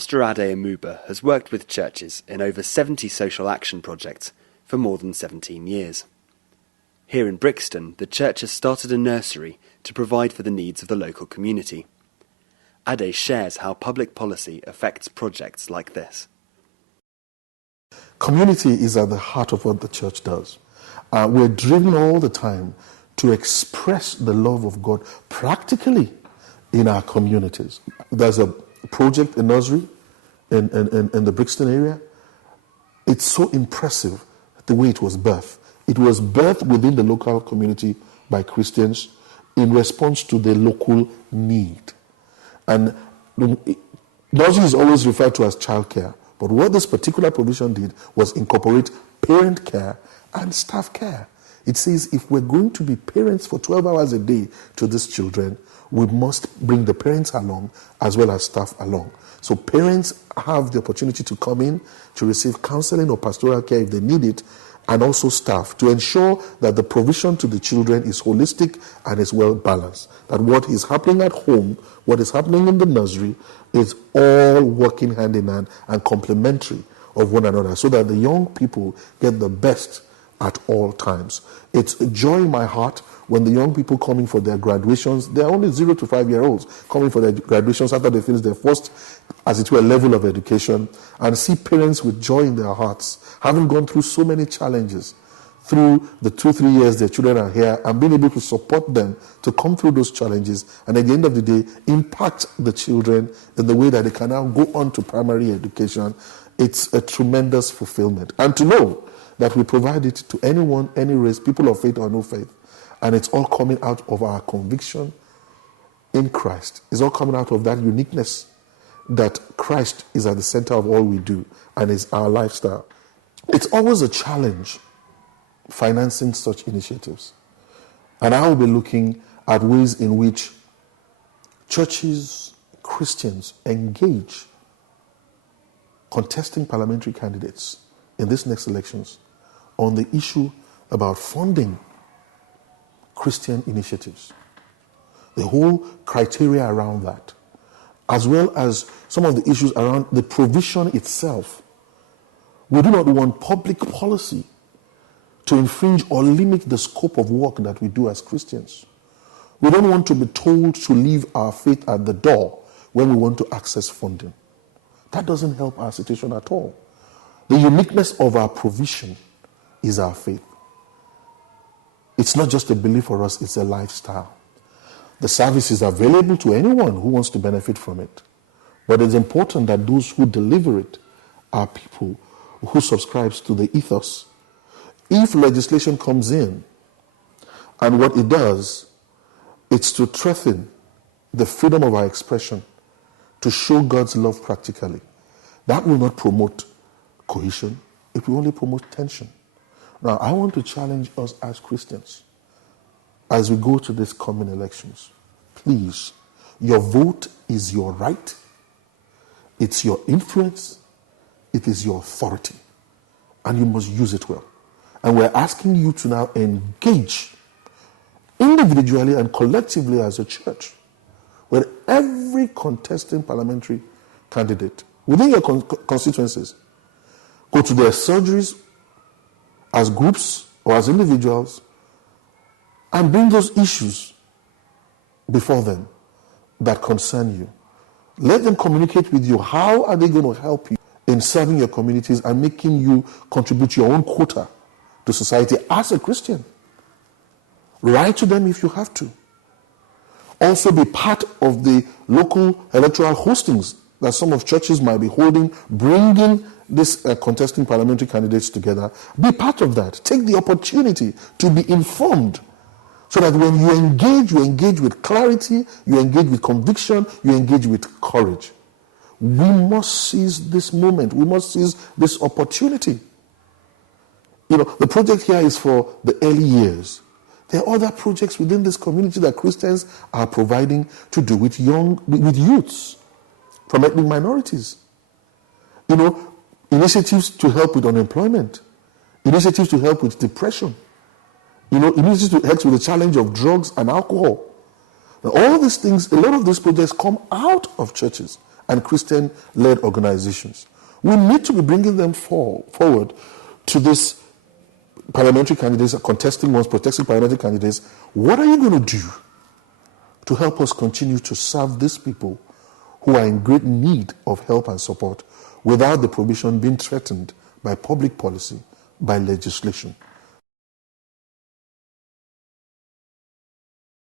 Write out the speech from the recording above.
Pastor Ade Omooba has worked with churches in over 70 social action projects for more than 17 years. Here in Brixton, the church has started a nursery to provide for the needs of the local community. Ade shares how public policy affects projects like this. Community is at the heart of what the church does. We're driven all the time to express the love of God practically in our communities. There's a project, a nursery in the Brixton area. It's so impressive the way it was birthed. It was birthed within the local community by Christians in response to the local need. And nursery is always referred to as childcare. But what this particular provision did was incorporate parent care and staff care. It says if we're going to be parents for 12 hours a day to these children, we must bring the parents along as well as staff along. So parents have the opportunity to come in to receive counseling or pastoral care if they need it, and also staff to ensure that the provision to the children is holistic and is well balanced. That what is happening at home, what is happening in the nursery is all working hand in hand and complementary of one another so that the young people get the best at all times. It's a joy in my heart when the young people coming for their graduations, they're only 0 to 5 year olds coming for their graduations after they finish their first, as it were, level of education, and see parents with joy in their hearts, having gone through so many challenges through the 2-3 years their children are here, and being able to support them to come through those challenges, and at the end of the day, impact the children in the way that they can now go on to primary education. It's a tremendous fulfillment. And to know that we provide it to anyone, any race, people of faith or no faith, and it's all coming out of our conviction in Christ. It's all coming out of that uniqueness that Christ is at the center of all we do and is our lifestyle. It's always a challenge financing such initiatives. And I will be looking at ways in which churches, Christians engage contesting parliamentary candidates in these next elections on the issue about funding Christian initiatives. The whole criteria around that, as well as some of the issues around the provision itself. We do not want public policy to infringe or limit the scope of work that we do as Christians. We don't want to be told to leave our faith at the door when we want to access funding. That doesn't help our situation at all. The uniqueness of our provision is our faith. It's not just a belief for us, it's a lifestyle. The service is available to anyone who wants to benefit from it. But it's important that those who deliver it are people who subscribes to the ethos. If legislation comes in, and what it does, it's to threaten the freedom of our expression, to show God's love practically, that will not promote cohesion, it will only promote tension. Now, I want to challenge us as Christians as we go to these coming elections. Please, your vote is your right, it's your influence, it is your authority, and you must use it well. And we're asking you to now engage individually and collectively as a church with every contesting parliamentary candidate within your constituencies. Go to their surgeries as groups or as individuals and bring those issues before them that concern you. Let them communicate with you. How are they going to help you in serving your communities and making you contribute your own quota to society as a Christian? Write to them if you have to. Also be part of the local electoral hostings that some of churches might be holding, bringing these contesting parliamentary candidates together. Be part of that. Take the opportunity to be informed so that when you engage with clarity, you engage with conviction, you engage with courage. We must seize this moment. We must seize this opportunity. You know, the project here is for the early years. There are other projects within this community that Christians are providing to do with youths from ethnic minorities. You know, initiatives to help with unemployment, initiatives to help with depression, you know, initiatives to help with the challenge of drugs and alcohol. Now, all these things, a lot of these projects come out of churches and Christian-led organizations. We need to be bringing them forward to this parliamentary candidates, contesting ones, protesting parliamentary candidates. What are you going to do to help us continue to serve these people who are in great need of help and support without the provision being threatened by public policy, by legislation?